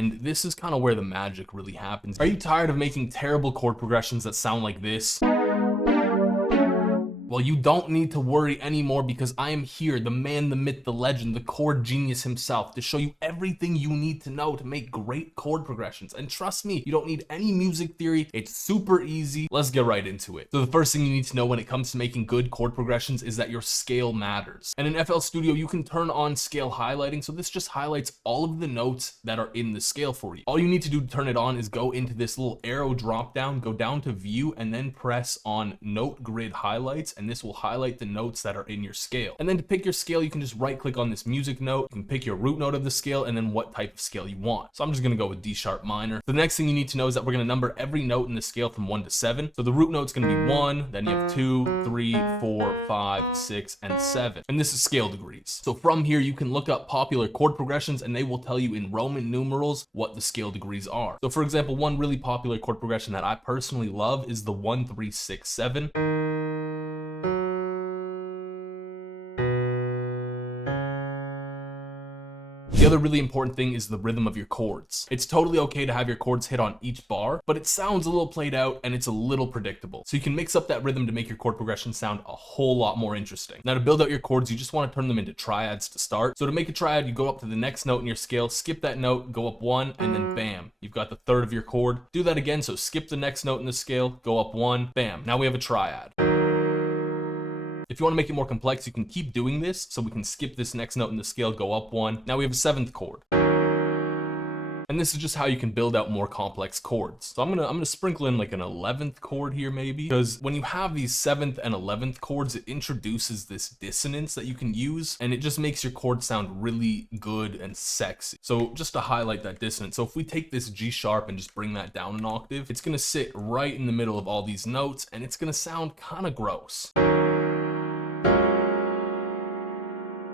and this is kind of where the magic really happens. Are you tired of making terrible chord progressions that sound like this? Well, you don't need to worry anymore, because I am here, the man, the myth, the legend, the chord genius himself, to show you everything you need to know to make great chord progressions. And trust me, you don't need any music theory. It's super easy. Let's get right into it. So the first thing you need to know when it comes to making good chord progressions is that your scale matters. And in FL Studio, you can turn on scale highlighting. So this just highlights all of the notes that are in the scale for you. All you need to do to turn it on is go into this little arrow drop down, go down to view, and then press on note grid highlights. And this will highlight the notes that are in your scale. And then to pick your scale, you can just right click on this music note. You can pick your root note of the scale and then what type of scale you want. So I'm just gonna go with D sharp minor. The next thing you need to know is that we're gonna number every note in the scale from 1 to 7. So the root note's gonna be 1, then you have 2, 3, 4, 5, 6, and 7. And this is scale degrees. So from here, you can look up popular chord progressions and they will tell you in Roman numerals what the scale degrees are. So for example, one really popular chord progression that I personally love is the 1, 3, 6, 7. The other really important thing is the rhythm of your chords. It's totally okay to have your chords hit on each bar, but it sounds a little played out and it's a little predictable. So you can mix up that rhythm to make your chord progression sound a whole lot more interesting. Now to build out your chords, you just want to turn them into triads to start. So to make a triad, you go up to the next note in your scale, skip that note, go up 1, and then bam, you've got the third of your chord. Do that again, so skip the next note in the scale, go up 1, bam, now we have a triad. If you want to make it more complex, you can keep doing this. So we can skip this next note in the scale, go up 1. Now we have a 7th chord. And this is just how you can build out more complex chords. So I'm gonna sprinkle in like an 11th chord here maybe, because when you have these 7th and 11th chords, it introduces this dissonance that you can use, and it just makes your chord sound really good and sexy. So just to highlight that dissonance, so if we take this G sharp and just bring that down an octave, it's gonna sit right in the middle of all these notes, and it's gonna sound kind of gross.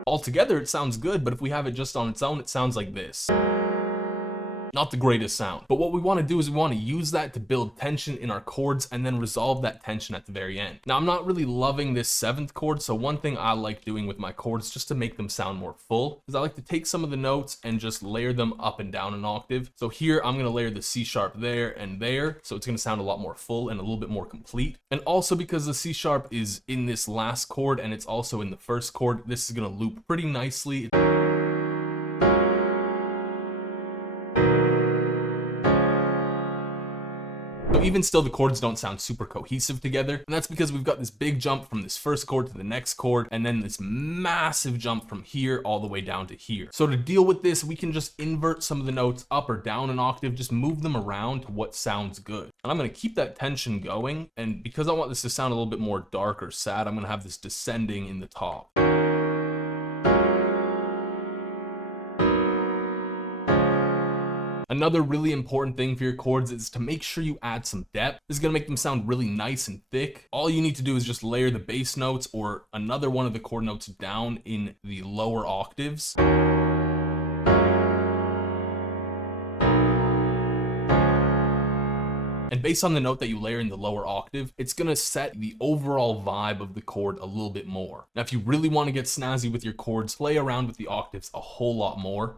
Altogether, it sounds good, but if we have it just on its own, it sounds like this. Not the greatest sound. But what we want to do is we want to use that to build tension in our chords and then resolve that tension at the very end. Now, I'm not really loving this 7th chord, so one thing I like doing with my chords just to make them sound more full is I like to take some of the notes and just layer them up and down an octave. So here, I'm going to layer the C sharp there and there, so it's going to sound a lot more full and a little bit more complete. And also because the C sharp is in this last chord and it's also in the first chord, this is going to loop pretty nicely. So even still, the chords don't sound super cohesive together, and that's because we've got this big jump from this first chord to the next chord, and then this massive jump from here all the way down to here. So to deal with this, we can just invert some of the notes up or down an octave, just move them around to what sounds good. And I'm going to keep that tension going, and because I want this to sound a little bit more dark or sad, I'm going to have this descending in the top. Another really important thing for your chords is to make sure you add some depth. This is going to make them sound really nice and thick. All you need to do is just layer the bass notes or another one of the chord notes down in the lower octaves. And based on the note that you layer in the lower octave, it's going to set the overall vibe of the chord a little bit more. Now, if you really want to get snazzy with your chords, play around with the octaves a whole lot more.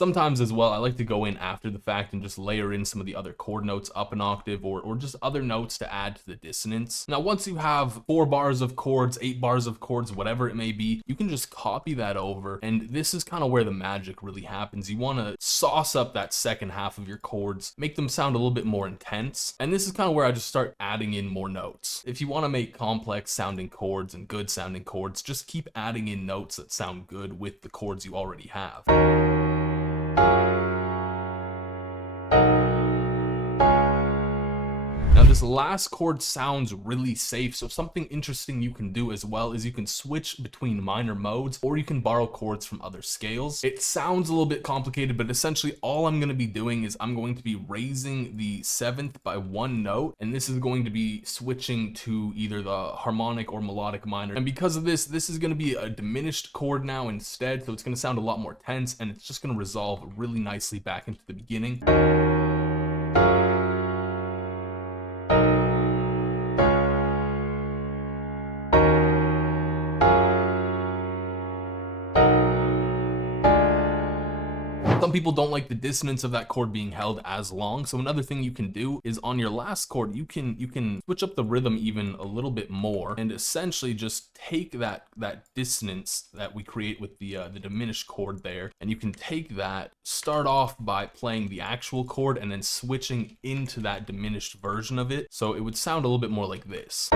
Sometimes as well, I like to go in after the fact and just layer in some of the other chord notes up an octave or just other notes to add to the dissonance. Now, once you have 4 bars of chords, 8 bars of chords, whatever it may be, you can just copy that over. And this is kind of where the magic really happens. You want to sauce up that second half of your chords, make them sound a little bit more intense. And this is kind of where I just start adding in more notes. If you want to make complex sounding chords and good sounding chords, just keep adding in notes that sound good with the chords you already have. Now this last chord sounds really safe, so something interesting you can do as well is you can switch between minor modes or you can borrow chords from other scales. It sounds a little bit complicated, but essentially all I'm going to be doing is I'm going to be raising the 7th by 1 note, and this is going to be switching to either the harmonic or melodic minor. And because of this, this is going to be a diminished chord now instead, so it's going to sound a lot more tense, and it's just going to resolve really nicely back into the beginning. Some people don't like the dissonance of that chord being held as long. So another thing you can do is on your last chord, you can switch up the rhythm even a little bit more and essentially just take that dissonance that we create with the diminished chord there, and you can take that, start off by playing the actual chord and then switching into that diminished version of it. So it would sound a little bit more like this.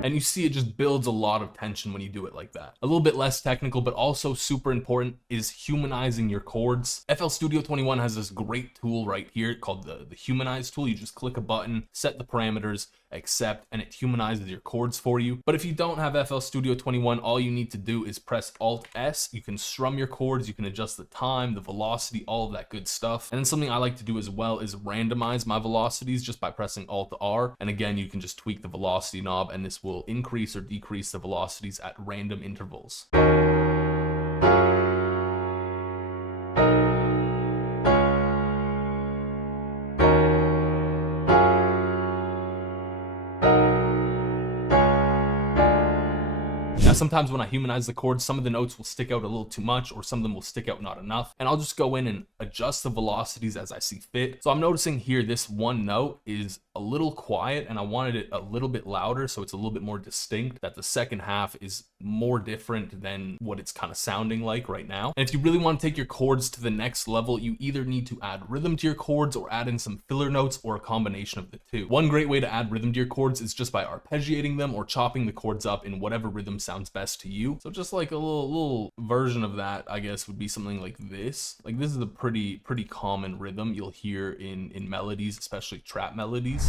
And you see it just builds a lot of tension when you do it like that. A little bit less technical, but also super important is humanizing your chords. FL Studio 21 has this great tool right here called the Humanize tool. You just click a button, set the parameters, accept, and it humanizes your chords for you. But if you don't have FL Studio 21, all you need to do is press Alt-S. You can strum your chords, you can adjust the time, the velocity, all of that good stuff. And then something I like to do as well is randomize my velocities just by pressing Alt-R. And again, you can just tweak the velocity knob and this will increase or decrease the velocities at random intervals. Now, sometimes when I humanize the chords, some of the notes will stick out a little too much or some of them will stick out not enough. And I'll just go in and adjust the velocities as I see fit. So I'm noticing here this one note is a little quiet and I wanted it a little bit louder so it's a little bit more distinct, that the second half is more different than what it's kind of sounding like right now. And if you really want to take your chords to the next level, you either need to add rhythm to your chords or add in some filler notes or a combination of the two. One great way to add rhythm to your chords is just by arpeggiating them or chopping the chords up in whatever rhythm sounds best to you. So just like a little version of that, I guess, would be something like this. Like this is a pretty common rhythm you'll hear in melodies, especially trap melodies.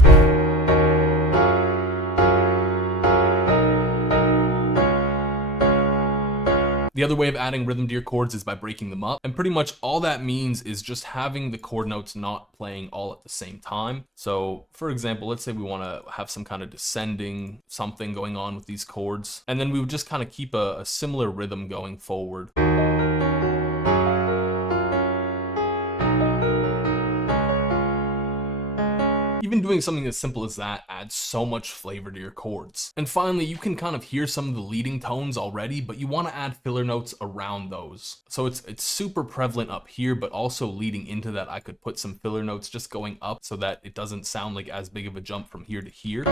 The other way of adding rhythm to your chords is by breaking them up. And pretty much all that means is just having the chord notes not playing all at the same time. So for example, let's say we want to have some kind of descending something going on with these chords. And then we would just kind of keep a similar rhythm going forward. Even doing something as simple as that adds so much flavor to your chords. And finally, you can kind of hear some of the leading tones already, but you want to add filler notes around those. So it's super prevalent up here, but also leading into that, I could put some filler notes just going up so that it doesn't sound like as big of a jump from here to here.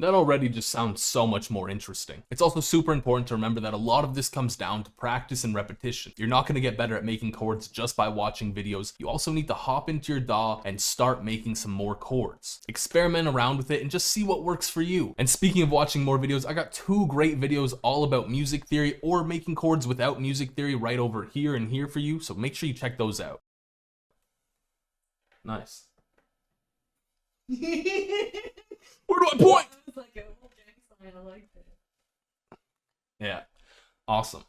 That already just sounds so much more interesting. It's also super important to remember that a lot of this comes down to practice and repetition. You're not going to get better at making chords just by watching videos. You also need to hop into your DAW and start making some more chords. Experiment around with it and just see what works for you. And speaking of watching more videos, I got 2 great videos all about music theory or making chords without music theory right over here and here for you. So make sure you check those out. Nice. Where do I point? It was like a whole gang sign. I liked it. Yeah, awesome.